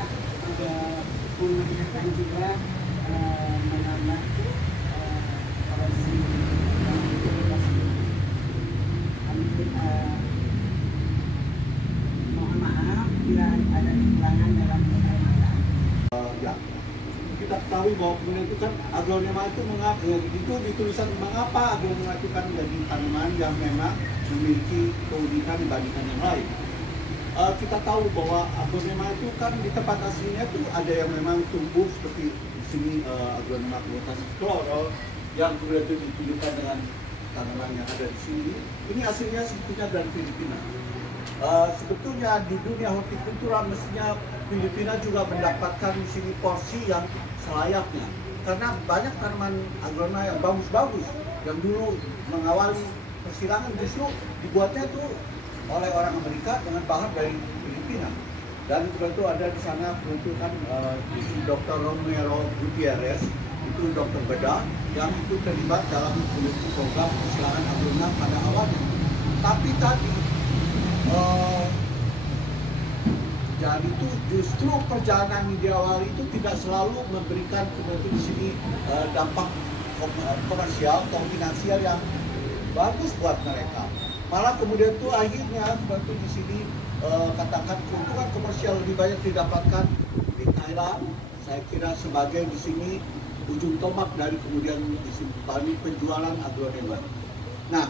ada menanyakan juga menambah polisi yang mohon maaf bila ada kekurangan dalam penyampaian. Ya, kita ketahui bahwa kemudian itu kan aglonema itu itu di tulisan mengapa aglonema itu kan menjadi tanaman yang memang memiliki keunikan dibandingkan yang lain. Kita tahu bahwa aglonema itu kan di tempat aslinya itu ada yang memang tumbuh seperti di sini aglonema chlorol yang kemudian itu ditunjukkan dengan tanaman yang ada di sini. Ini aslinya sebetulnya dari Filipina. Sebetulnya di dunia hortikultura mestinya Filipina juga mendapatkan di sini porsi yang selayaknya, karena banyak tanaman aglonema yang bagus-bagus yang dulu mengawali persilangan justru dibuatnya itu oleh orang Amerika dengan bahan dari Filipina. Dan itu ada di sana peruntukan Dr. Romero Gutierrez, itu dokter bedah yang itu terlibat dalam program persilangan aglonema pada awalnya. Tapi tadi jadi itu justru perjalanan di awal itu tidak selalu memberikan kemudian di sini dampak komersial atau finansial yang bagus buat mereka. Malah kemudian tuh akhirnya seperti di sini katakan keuntungan komersial lebih banyak didapatkan di Thailand. Saya kira sebagai di sini ujung tombak dari kemudian di sini penjualan aglonema. Nah,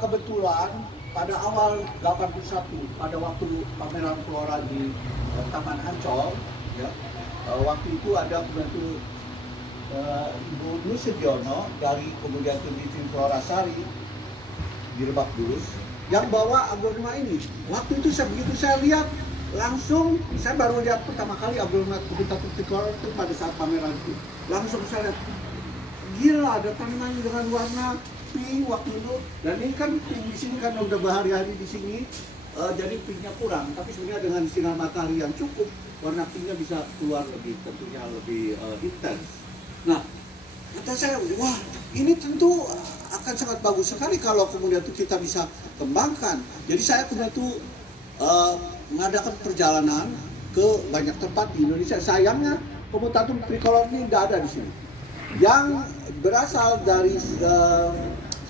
kebetulan pada awal 81 pada waktu pameran flora di Taman Ancol, ya, waktu itu ada kemudian Ibu Dwi Sediono dari kemudian Divisi Flora Sari di Lebak Bulus yang bawa aglonema ini. Waktu itu begitu saya lihat langsung, saya baru lihat pertama kali aglonema Cubitatum tricolor itu pada saat pameran itu. Langsung saya lihat, gila ada tanaman dengan warna pink waktu itu, dan ini kan pink di sini kan udah berhari-hari di sini, jadi pinknya kurang. Tapi sebenarnya dengan sinar matahari yang cukup, warna pinknya bisa keluar lebih, tentunya lebih intens. Nah, kata saya, wah ini tentu akan sangat bagus sekali kalau kemudian itu kita bisa kembangkan. Jadi saya kemudian itu mengadakan perjalanan ke banyak tempat di Indonesia. Sayangnya Cubitatum tricolor ini tidak ada di sini. Yang berasal dari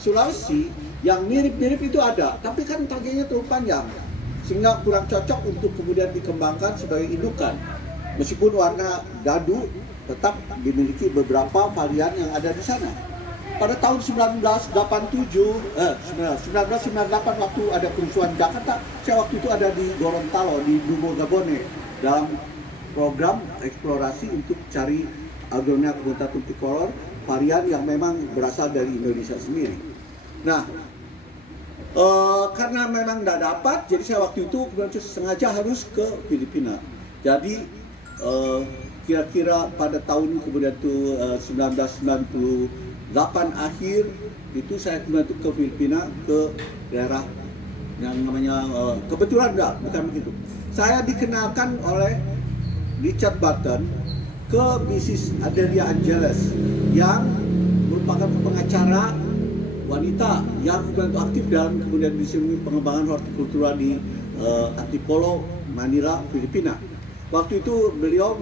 Sulawesi yang mirip-mirip itu ada, tapi kan tagenya terlalu panjang sehingga kurang cocok untuk kemudian dikembangkan sebagai indukan. Meskipun warna dadu tetap dimiliki beberapa varian yang ada di sana. Pada tahun 1998 waktu ada kerusuhan Jakarta, saya waktu itu ada di Gorontalo, di Dumbo Gabone dalam program eksplorasi untuk cari aglonema Cubitatum tricolor varian yang memang berasal dari Indonesia sendiri. Nah, karena memang tidak dapat, jadi saya waktu itu sengaja harus ke Filipina. Jadi kira-kira pada tahun kemudian itu 1998 akhir itu saya kemudian ke Filipina, ke daerah yang namanya kebetulan bukan begitu. Saya dikenalkan oleh Richard Button ke Mrs. Adelia Angeles yang merupakan pengacara wanita yang aktif dalam kemudian di sini pengembangan hortikultura di Antipolo, Manila, Filipina. Waktu itu beliau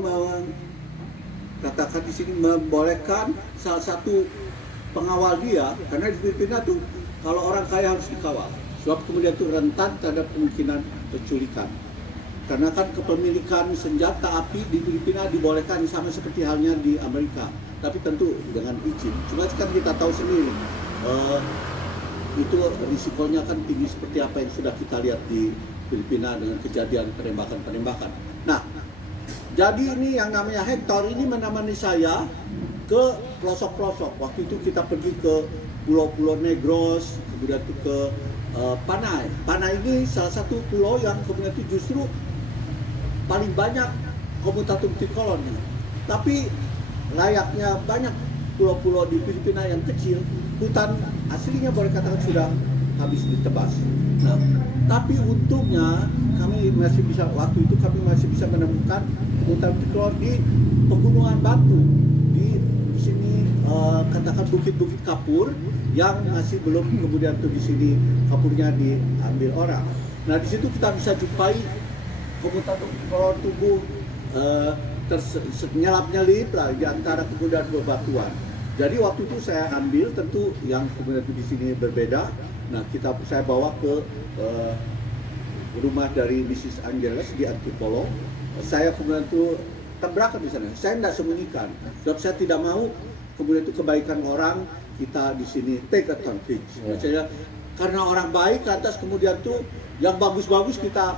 katakan di sini membolehkan salah satu pengawal dia, karena di Filipina tuh kalau orang kaya harus dikawal, sebab kemudian itu rentan terhadap kemungkinan penculikan. Karena kan kepemilikan senjata api di Filipina dibolehkan sama seperti halnya di Amerika, tapi tentu dengan izin. Cuma kan kita tahu sendiri, itu risikonya kan tinggi seperti apa yang sudah kita lihat di Filipina dengan kejadian penembakan-penembakan. Nah, jadi ini yang namanya Hector ini menemani saya ke pelosok-pelosok. Waktu itu kita pergi ke Pulau Negros, kemudian itu ke Panay. Panay ini salah satu pulau yang kemudian itu justru paling banyak Cubitatum tricolornya. Tapi layaknya banyak pulau-pulau di Filipina yang kecil, hutan aslinya boleh katakan sudah habis ditebas. Nah, tapi untungnya kami masih bisa, waktu itu kami masih bisa menemukan Cubitatum tricolor di pegunungan batu di sini, katakan bukit-bukit kapur yang masih belum kemudian tuh di sini kapurnya diambil orang. Nah, di situ kita bisa jumpai komutator tubuh nyelap-nyelip lah di antara kemudian bebatuan. Jadi waktu itu saya ambil, tentu yang kemudian di sini berbeda. Nah, saya bawa ke rumah dari Mrs. Angeles di Antipolo. Saya kemudian itu tabrakan di sana. Saya tidak sembunyikan, sebab saya tidak mau kemudian itu kebaikan orang kita di sini take advantage. Maksudnya karena orang baik atas kemudian itu yang bagus-bagus kita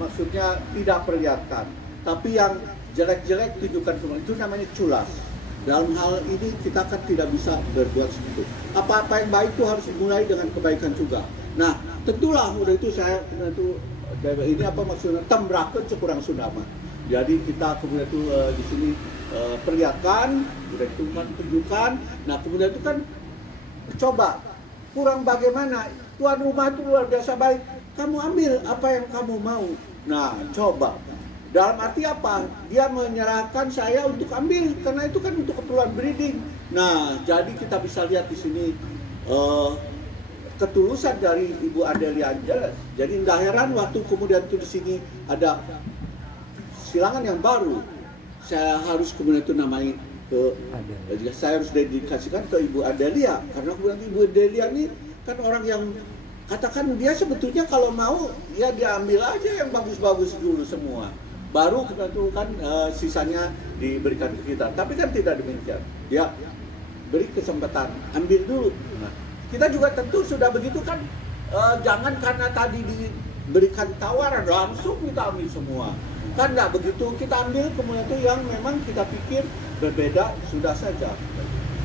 maksudnya tidak perlihatkan, tapi yang jelek-jelek tunjukkan semua. Itu namanya culas. Dalam hal ini kita kan tidak bisa berbuat seperti itu. Apa-apa yang baik itu harus dimulai dengan kebaikan juga. Nah, tentulah udah itu saya kemudian itu ini apa maksudnya tembrakan sekurang sundama. Jadi kita kemudian itu di sini perlihatkan, udah itu tunjukkan. Nah, kemudian itu kan coba kurang bagaimana tuan rumah itu luar biasa baik. Kamu ambil apa yang kamu mau. Nah, coba. Dalam arti apa? Dia menyerahkan saya untuk ambil, karena itu kan untuk keperluan breeding. Nah, jadi kita bisa lihat di sini ketulusan dari Ibu Adelia Angeles. Jadi tidak heran waktu kemudian itu di sini ada silangan yang baru, saya harus kemudian itu namai ke, saya harus dedikasikan ke Ibu Adelia, karena kemudian Ibu Adelia ini kan orang yang katakan dia sebetulnya kalau mau ya diambil aja yang bagus-bagus dulu semua. Baru kita tuh kan sisanya diberikan ke kita. Tapi kan tidak demikian. Dia beri kesempatan, ambil dulu. Nah, kita juga tentu sudah begitu kan, jangan karena tadi diberikan tawaran langsung kita ambil semua. Kan enggak begitu, kita ambil kemudian itu yang memang kita pikir berbeda sudah saja.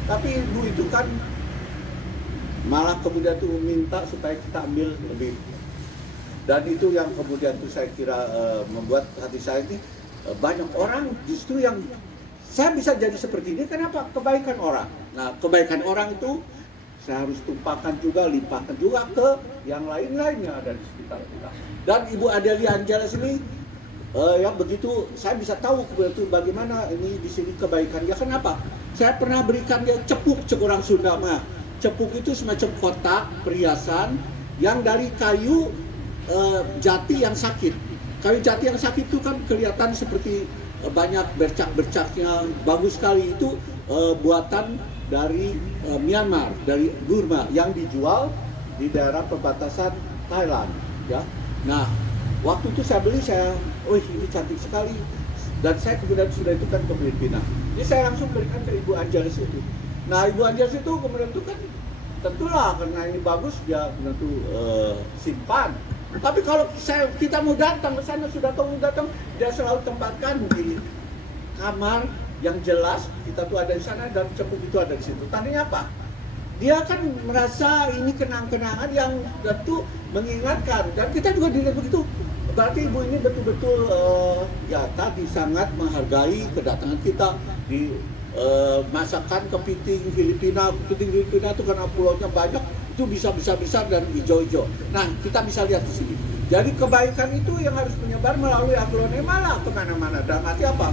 Tapi ibu itu kan malah kemudian tuh minta supaya kita ambil lebih. Dan itu yang kemudian itu saya kira membuat hati saya ini banyak orang justru yang saya bisa jadi seperti ini, kenapa? Kebaikan orang. Nah, kebaikan orang itu saya harus tumpahkan juga, limpahkan juga ke yang lain-lainnya ada di sekitar kita. Dan Ibu Adelia Angeles ini yang begitu saya bisa tahu kemudian itu bagaimana ini di sini kebaikan dia. Kenapa? Saya pernah berikan dia cepuk orang Sunda mah. Cepuk itu semacam kotak perhiasan yang dari kayu jati yang sakit. Kayu jati yang sakit itu kan kelihatan seperti banyak bercak-bercaknya, bagus sekali. Itu buatan dari Myanmar, dari Burma yang dijual di daerah perbatasan Thailand, ya. Nah, waktu itu saya beli, ini cantik sekali. Dan saya kemudian sudah itu kan ke Filipina. Jadi saya langsung berikan ke Ibu Angeles itu. Nah, Ibu Angeles itu kemudian itu kan tentulah karena ini bagus dia kemudian itu simpan. Tapi kalau kita mau datang ke sana, sudah tahu mau datang, dia selalu tempatkan di kamar yang jelas kita tuh ada di sana dan cepuk itu ada di situ. Tadinya apa? Dia kan merasa ini kenang-kenangan yang tentu mengingatkan, dan kita juga dilihat begitu. Berarti ibu ini betul-betul ya tadi sangat menghargai kedatangan kita di masakan kepiting Filipina. Kepiting Filipina itu karena pulaunya banyak, itu bisa besar dan hijau-hijau. Nah, kita bisa lihat di sini. Jadi kebaikan itu yang harus menyebar melalui aglonema lah kemana-mana. Dan arti apa?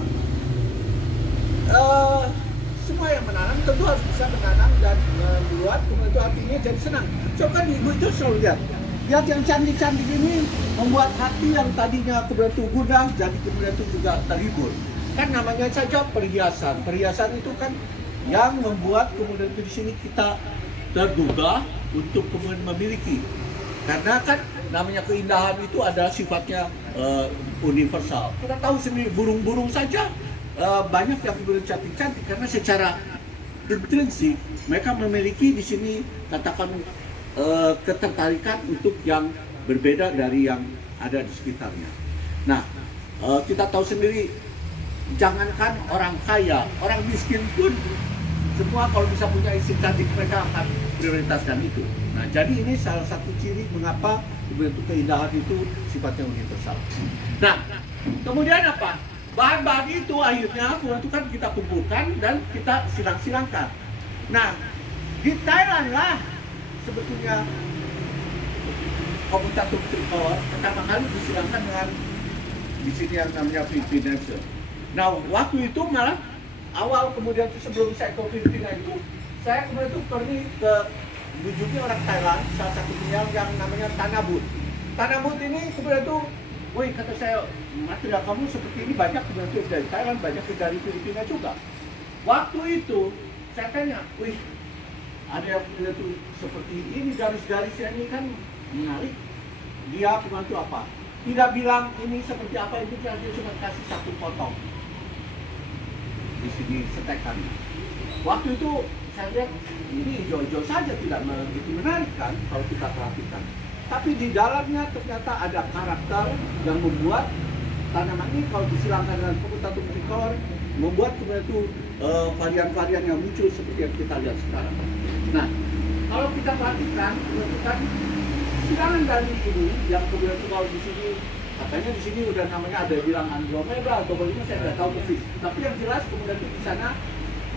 Semua yang menanam tentu harus bisa menanam dan membuat, kemudian itu hatinya jadi senang. Coba ibu itu selalu lihat yang cantik-cantik ini membuat hati yang tadinya kemudian itu gundah jadi kemudian itu juga terhibur. Kan namanya saja perhiasan. Perhiasan itu kan yang membuat kemudian itu di sini kita tergugah untuk kemudian memiliki. Karena kan namanya keindahan itu adalah sifatnya universal. Kita tahu sendiri burung-burung saja banyak yang kemudian cantik-cantik karena secara intrinsik mereka memiliki di sini katakan ketertarikan untuk yang berbeda dari yang ada di sekitarnya. Nah, kita tahu sendiri, jangankan orang kaya, orang miskin pun semua kalau bisa punya istri cantik mereka akan prioritaskan itu. Nah, jadi ini salah satu ciri mengapa kemudian keindahan itu sifatnya universal. Nah, kemudian apa? Bahan-bahan itu akhirnya itu kan kita kumpulkan dan kita silang-silangkan. Nah, di Thailand lah sebetulnya komutator tricolor pertama kali disilangkan dengan di sini yang namanya Filipina. Nah, waktu itu malah awal kemudian itu sebelum saya ke Filipina itu, saya kemudian itu pergi ke mengunjungi orang Thailand, salah satunya yang namanya Tanah But. Tanah But ini kemudian itu woi kata saya, material kamu seperti ini banyak dari Thailand, banyak dari Filipina juga. Waktu itu saya tanya, wih ada yang tuh seperti ini garis-garisnya ini kan menarik. Dia pembantu apa? Tidak bilang ini seperti apa itu, dia cuma kasih satu potong di sini setekan. Waktu itu saya lihat ini hijau-hijau saja, tidak begitu menarik kan kalau kita perhatikan. Tapi di dalamnya ternyata ada karakter yang membuat tanaman ini kalau disilangkan dengan Pocutatum tricolor membuat kemudian itu varian-varian yang muncul seperti yang kita lihat sekarang. Nah, kalau kita perhatikan, kan silangan dari ini yang kemudian itu kalau di sini katanya di sini udah namanya ada bilang Andromeda atau bagaimana saya tidak tahu persis. Tapi yang jelas kemudian itu di sana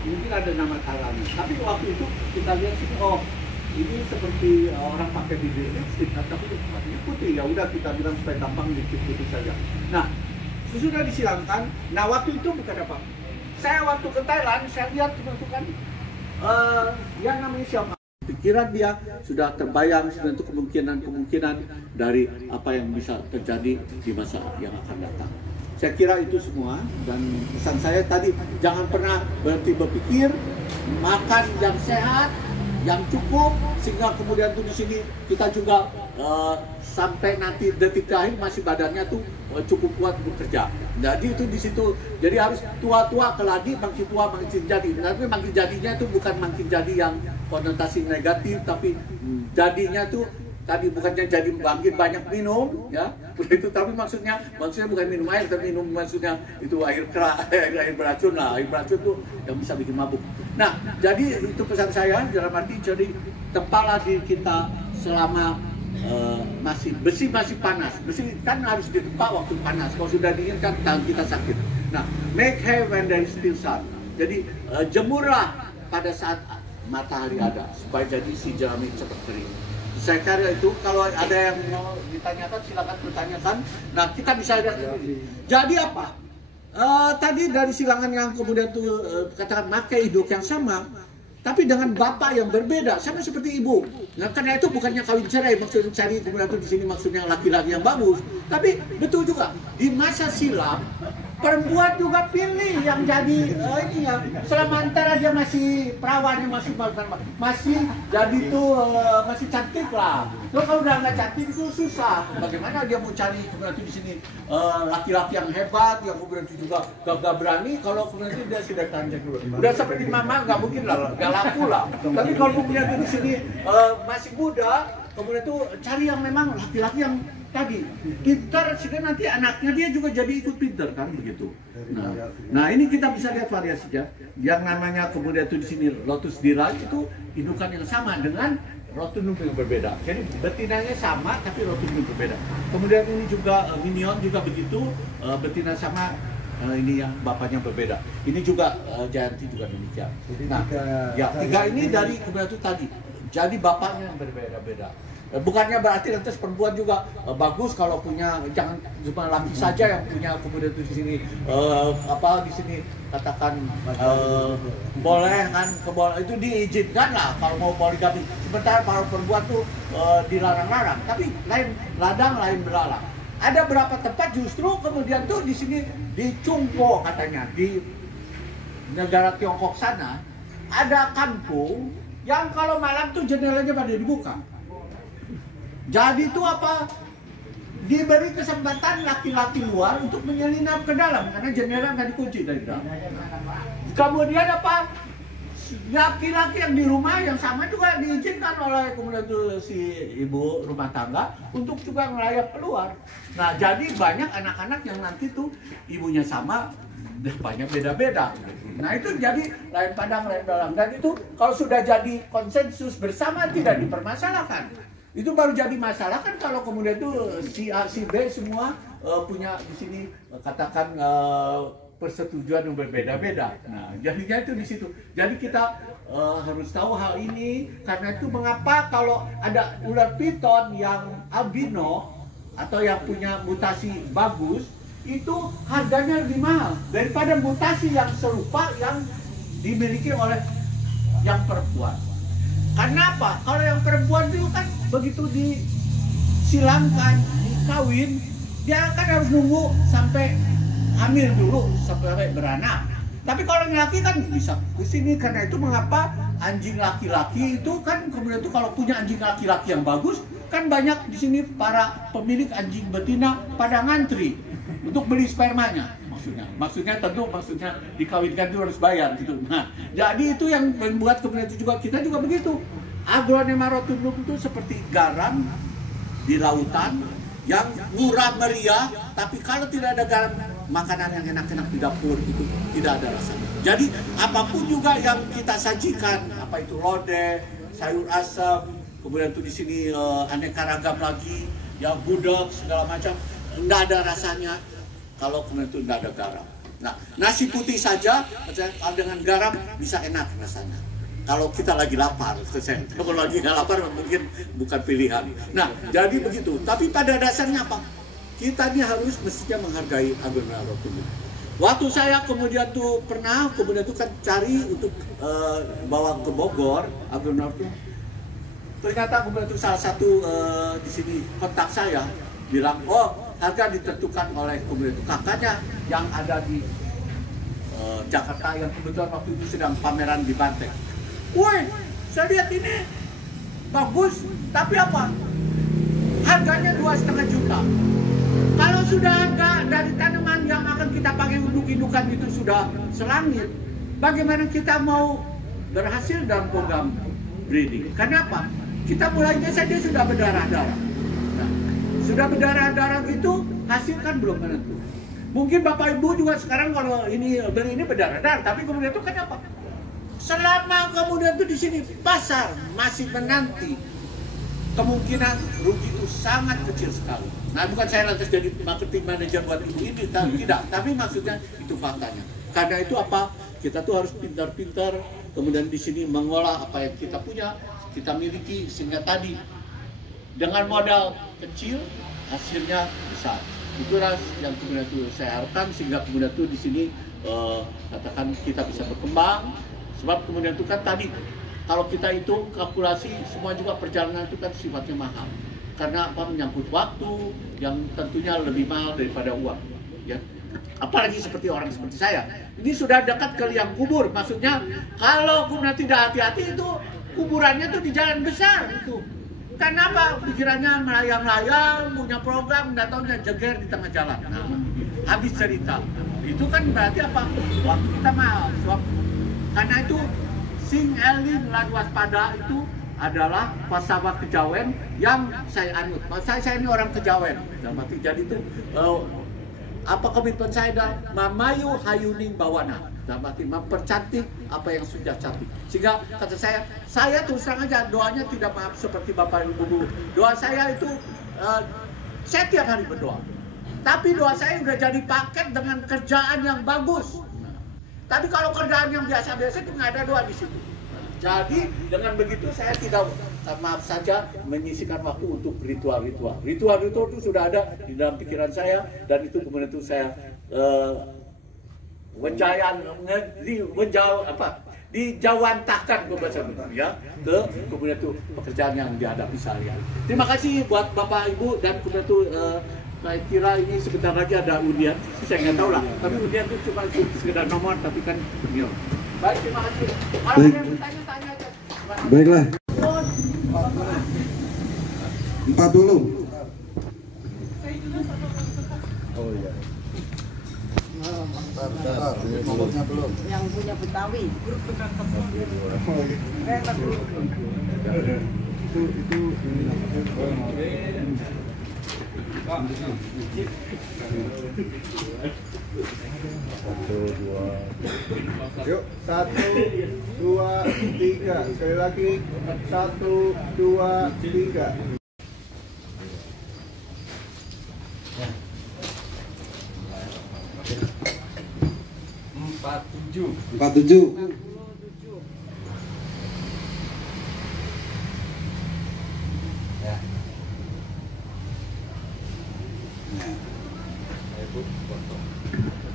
mungkin ada nama Thailand. Tapi waktu itu kita lihat sini, oh ini seperti orang pakai bibir lipstick, tapi warnanya putih. Ya udah kita bilang supaya gampang dikit putih saja. Nah, sesudah disilangkan. Nah waktu itu bukan apa. Saya waktu ke Thailand, saya lihat itu kan yang namanya siapa. Pikiran dia sudah terbayang sudah untuk kemungkinan dari apa yang bisa terjadi di masa yang akan datang. Saya kira itu semua, dan pesan saya tadi jangan pernah berhenti berpikir, makan yang sehat, yang cukup, sehingga kemudian tuh di sini kita juga sampai nanti detik terakhir masih badannya tuh cukup kuat bekerja. Jadi itu di situ, jadi harus tua-tua keladi, makin tua makin jadi. Tapi makin jadinya itu bukan makin jadi yang konotasi negatif, tapi jadinya tuh tadi bukannya jadi makin banyak minum, ya itu, tapi maksudnya bukan minum air, tapi minum maksudnya itu air keras, air beracun lah, air beracun tuh yang bisa bikin mabuk. Nah, jadi itu pesan saya dalam arti jadi tempalah diri kita selama besi masih panas. Besi kan harus ditempa waktu panas. Kalau sudah dingin kan tangan kita sakit. Nah, make hay when there is still sun. Jadi jemurlah pada saat matahari ada supaya jadi si jerami cepat kering. Saya kira itu kalau ada yang mau ditanyakan silakan bertanyakan. Nah, kita bisa lihat jadi apa? Tadi dari silangan yang kemudian tuh katakan pakai induk yang sama, tapi dengan bapak yang berbeda, sama seperti ibu. Nah, karena itu bukannya kawin cerai, maksudnya cari kemudian itu di sini maksudnya laki-laki yang bagus. Tapi betul juga di masa silam perempuan juga pilih yang jadi ini ya. Selama antara dia masih perawannya masih jadi tuh masih cantik lah. Loh, kalau udah nggak cantik itu susah. Bagaimana dia mau cari kemudian itu di sini laki-laki yang hebat, yang kemudian itu juga gagah berani. Kalau kemudian itu dia sudah cantik dulu. Udah seperti mama nggak mungkin lah, nggak laku lah. Tapi kalau kemudian itu di sini masih muda, kemudian itu cari yang memang laki-laki yang tadi pintar, sehingga nanti anaknya dia juga jadi ikut pintar kan begitu. Nah ini kita bisa lihat variasinya. Yang namanya kemudian itu di sini Lotus Delight itu indukan yang sama dengan Rotunum yang berbeda. Jadi betinanya sama tapi Rotunum berbeda. Kemudian ini juga Minion juga begitu, betina sama, ini yang bapaknya berbeda. Ini juga Jayanti juga demikian. Nah, ya tiga ini dari kemudian itu tadi. Jadi bapaknya yang berbeda-beda. Bukannya berarti lantas perempuan juga bagus kalau punya, jangan cuma laki saja yang punya kemudian itu di sini di sini katakan boleh kan, itu diizinkan lah kalau mau poligami. Sementara para perempuan tuh dilarang-larang. Tapi lain ladang lain belalang. Ada berapa tempat justru kemudian tuh di sini di Chungpo katanya di negara Tiongkok sana ada kampung yang kalau malam tuh jendelanya pada dibuka. Jadi itu apa? Diberi kesempatan laki-laki luar untuk menyelinap ke dalam karena jendela nggak dikunci dari dalam. Kemudian apa? Laki-laki yang di rumah yang sama juga diizinkan oleh kemudian itu si ibu rumah tangga untuk juga ngelayap keluar. Nah, jadi banyak anak-anak yang nanti tuh ibunya sama, banyak beda-beda. Nah itu jadi lain padang lain dalam, dan itu kalau sudah jadi konsensus bersama tidak dipermasalahkan. Itu baru jadi masalah kan kalau kemudian itu si A, si B semua punya di sini katakan persetujuan yang berbeda-beda. Nah, jadinya itu di situ. Jadi kita harus tahu hal ini, karena itu mengapa kalau ada ular piton yang albino atau yang punya mutasi bagus itu harganya lebih mahal daripada mutasi yang serupa yang dimiliki oleh yang perempuan. Karena apa? Kalau yang perempuan itu kan begitu disilangkan, dikawin, dia kan harus nunggu sampai hamil dulu sampai beranak. Tapi kalau yang laki kan bisa ke sini. Karena itu mengapa anjing laki-laki itu kan kemudian itu kalau punya anjing laki-laki yang bagus kan banyak di sini para pemilik anjing betina pada ngantri untuk beli spermanya. Maksudnya tentu dikawinkan itu harus bayar gitu. Nah, jadi itu yang membuat kemudian itu juga kita juga begitu. Aglonema rotundum itu seperti garam di lautan yang murah meriah, tapi kalau tidak ada garam, makanan yang enak-enak di dapur itu tidak ada rasanya. Jadi apapun juga yang kita sajikan, apa itu lodeh, sayur asam, kemudian itu di sini aneka ragam lagi, ya gudeg segala macam, tidak ada rasanya kalau kemudian itu tidak ada garam. Nah, nasi putih saja dengan garam bisa enak rasanya. Kalau kita lagi lapar, kalau lagi nggak lapar mungkin bukan pilihan. Nah, jadi begitu. Tapi pada dasarnya apa? Kita ini harus mestinya menghargai aglonema rotundum. Waktu saya kemudian tuh pernah kemudian tuh kan cari untuk bawa ke Bogor aglonema rotundum. Ternyata kemudian tuh salah satu di sini kontak saya bilang, oh harga ditentukan oleh kemudian itu kakaknya yang ada di Jakarta yang kebetulan waktu itu sedang pameran di Banteng. Woi, saya lihat ini bagus, tapi apa? Harganya 2,5 juta. Kalau sudah harga dari tanaman yang akan kita pakai untuk indukan itu sudah selangit, bagaimana kita mau berhasil dalam program breeding? Kenapa? Kita mulainya saja sudah berdarah-darah. Nah, sudah berdarah-darah gitu, hasil kan belum menentu. Mungkin Bapak Ibu juga sekarang kalau ini beli ini berdarah-darah, tapi kemudian itu kenapa? Selama kemudian itu di sini pasar masih menanti, kemungkinan rugi itu sangat kecil sekali. Nah, bukan saya lantas jadi marketing manager buat ibu ini, tidak. Tapi maksudnya itu faktanya. Karena itu apa? Kita tuh harus pintar-pintar kemudian di sini mengolah apa yang kita punya, kita miliki sehingga tadi dengan modal kecil hasilnya besar. Itulah yang kemudian itu saya harapkan sehingga kemudian itu di sini katakan kita bisa berkembang. Sebab kemudian itu kan tadi kalau kita hitung kalkulasi semua juga perjalanan itu kan sifatnya mahal. Karena apa menyangkut waktu yang tentunya lebih mahal daripada uang. Ya. Apalagi seperti orang seperti saya. Ini sudah dekat ke liang kubur. Maksudnya kalau kemudian tidak hati-hati itu kuburannya tuh di jalan besar itu. Kenapa pikirannya melayang-layang, punya program, nggak tahu jeger di tengah jalan. Nah, habis cerita. Itu kan berarti apa? Waktu kita mahal. Karena itu sing eling lan waspada itu adalah falsafah kejawen yang saya anut. Saya ini orang kejawen. Jadi itu apa komitmen saya adalah mamayu hayuning bawana. Berarti mempercantik apa yang sudah cantik. Sehingga kata saya terus terang aja doanya tidak maaf seperti Bapak Ibu. Doa saya itu saya tiap hari berdoa. Tapi doa saya udah jadi paket dengan kerjaan yang bagus. Tapi kalau kerjaan yang biasa-biasa itu nggak ada doa di situ. Jadi dengan begitu saya tidak maaf saja menyisikan waktu untuk ritual-ritual. Ritual-ritual itu sudah ada di dalam pikiran saya dan itu kemudian itu saya dijawantahkan ya ke kemudian itu pekerjaan yang dihadapi sehari-hari. Terima kasih buat Bapak Ibu dan kemudian itu saya kira ini sebentar lagi ada undian, saya nggak tahu lah. Tapi undian itu cuma sekedar nomor, tapi kan ya. Baik, terima kasih. Kalau ada yang bertanya, tanya aja. Baiklah. 40. Oh iya. Nomornya belum. Yang punya Betawi. Yuk, 1, 2, 3. Sekali lagi, 1, 2, 3. 47.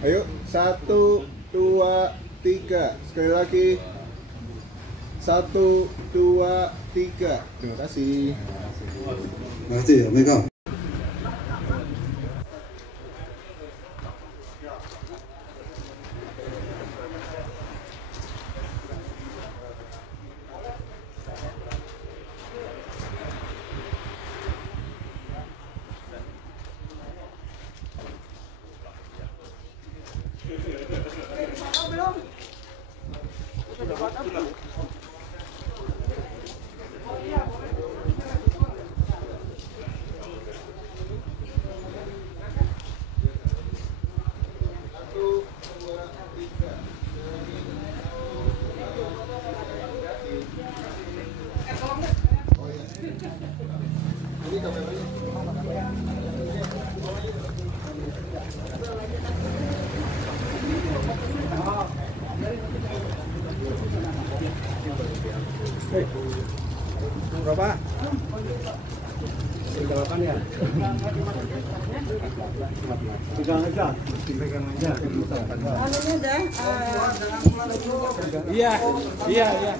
Ayo, 1, 2, 3. Sekali lagi. 1, 2, 3. Terima kasih. Terima kasih, Assalamualaikum. Berapa? 38 ya? Pegang aja. Pegang aja. Anunya dah. Iya, iya, iya.